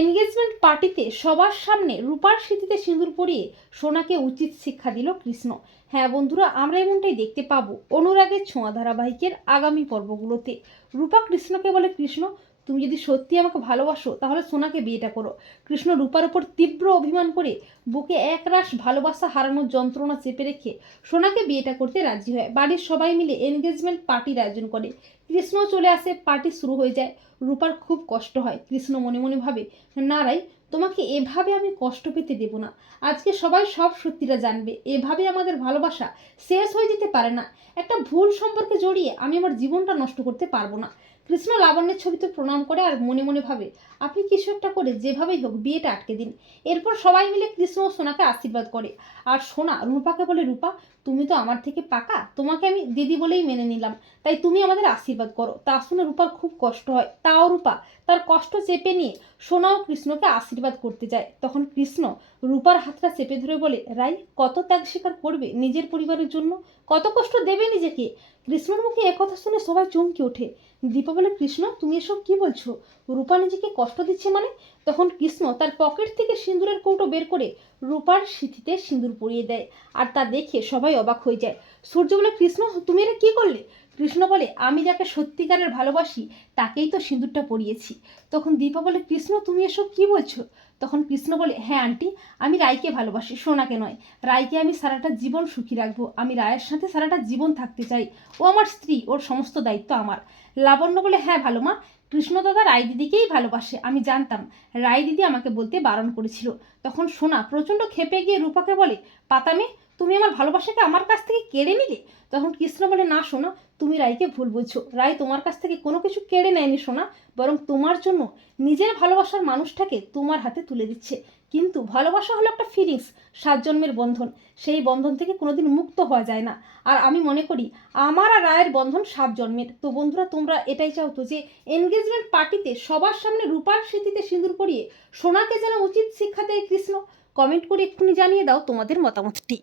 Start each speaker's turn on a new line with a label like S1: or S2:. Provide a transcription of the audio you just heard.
S1: Engagement পার্টিতে সবার সামনে রূপার স্মৃতিতে সিঁদুর পরিয়ে সোনাকে উচিত শিক্ষা দিল কৃষ্ণ। হ্যাঁ বন্ধুরা, আমরা এমনটাই দেখতে পাবো অনুরাগের ছোঁয়া ধারাবাহিকের আগামী পর্বগুলোতে। রূপা কৃষ্ণকে বলে, কৃষ্ণ তুমি যদি সত্যি আমাকে ভালোবাসো, তাহলে সোনাকে বিয়েটা করো। কৃষ্ণ রূপার ওপর তীব্র অভিমান করে বুকে একরাশ ভালোবাসা হারানোর যন্ত্রণা চেপে রেখে সোনাকে বিয়েটা করতে রাজি হয়। বাড়ির সবাই মিলে এনগেজমেন্ট পার্টির আয়োজন করে। কৃষ্ণ চলে আসে পার্টি শুরু হয়ে যায়। রূপার খুব কষ্ট হয়। কৃষ্ণ মনে মনে ভাবে না রাই তোমাকে এভাবে আমি কষ্ট পেতে দেব না। আজকে সবাই সব সত্যিটা জানবে। এভাবে আমাদের ভালোবাসা শেষ হয়ে যেতে পারে না। একটা ভুল সম্পর্কে জড়িয়ে আমি আমার জীবনটা নষ্ট করতে পারব না। কৃষ্ণ লাবণ্যের ছবিতে প্রণাম করে আর মনে মনে ভাবে, আপনি কিছু একটা করে যেভাবেই হোক বিয়েটা আটকে দিন। এরপর সবাই মিলে কৃষ্ণ ও সোনাকে আশীর্বাদ করে। আর সোনা, রূপাকে বলে, রূপা, তুমি তো আমার থেকে পাকা, তোমাকে আমি দিদি বলেই মেনে নিলাম, তাই তুমি আমাদের আশীর্বাদ করো। তা শুনে রূপার খুব কষ্ট হয়। তাও রূপা, তার কষ্ট চেপে নিয়ে সোনা ও কৃষ্ণকে আশীর্বাদ করতে যায়। তখন কৃষ্ণ রূপার হাতটা চেপে ধরে বলে, রাই, কত ত্যাগ স্বীকার করবে নিজের পরিবারের জন্য? কত কষ্ট দেবে নিজেকে? কৃষ্ণর মুখে একথা শুনে সবাই চমকে ওঠে। দীপা বলে, কৃষ্ণ, তুমি এসব কি বলছো? রূপা নিজেকে কষ্ট দিচ্ছে মানে? তখন কৃষ্ণ তার পকেট থেকে সিঁদুরের কৌটো বের করে রূপার সিঁথিতে সিঁদুর পরিয়ে দেয় আর তা দেখে সবাই অবাক হয়ে যায়। সূর্য বলে, কৃষ্ণ, তুমি এটা কি করলে? কৃষ্ণ বলে, আমি যাকে সত্যিকারের ভালোবাসি, তাকেই তো সিঁদুরটা পরিয়েছি। তখন দীপা বলে, কৃষ্ণ, তুমি এসব কি বলছো? তখন কৃষ্ণ বলে হ্যাঁ আন্টি, আমি রায়কে ভালোবাসি, সোনাকে নয়। রায়কে আমি সারাটা জীবন সুখী রাখব। আমি রায়ের সাথে সারাটা জীবন থাকতে চাই। ও আমার স্ত্রী, ওর সমস্ত দায়িত্ব আমার। লাবণ্য বলে হ্যাঁ ভালো মা। কৃষ্ণ দাদা রায় দিদিকেই ভালোবাসে, আমি জানতাম। রায় দিদি আমাকে বলতে বারণ করেছিল। তখন সোনা প্রচণ্ড ক্ষেপে গিয়ে রূপাকে বলে, পাতামে তুমি আমার ভালোবাসাকে আমার কাছ থেকে কেড়ে নিলে? তখন কৃষ্ণ বলে, না শোনা তুমি রায়কে ভুল বুঝছ। রায় তোমার কাছ থেকে কোনো কিছু কেড়ে নেয়নি শোনা বরং তোমার জন্য নিজের ভালোবাসার মানুষটাকে তোমার হাতে তুলে দিচ্ছে। কিন্তু ভালোবাসা হলো একটা ফিলিংস সাত জন্মের বন্ধন। সেই বন্ধন থেকে কোনোদিন মুক্ত হওয়া যায় না। আর আমি মনে করি, আমার আর রায়ের বন্ধন সাত জন্মের। তো বন্ধুরা, তোমরা এটাই চাও তো যে এনগেজমেন্ট পার্টিতে সবার সামনে রূপার স্মৃতিতে সিঁদুর পরিয়ে সোনাকে যেন উচিত শিক্ষা দেয় কৃষ্ণ। কমেন্ট করে এক্ষুনি জানিয়ে দাও তোমাদের মতামতটি।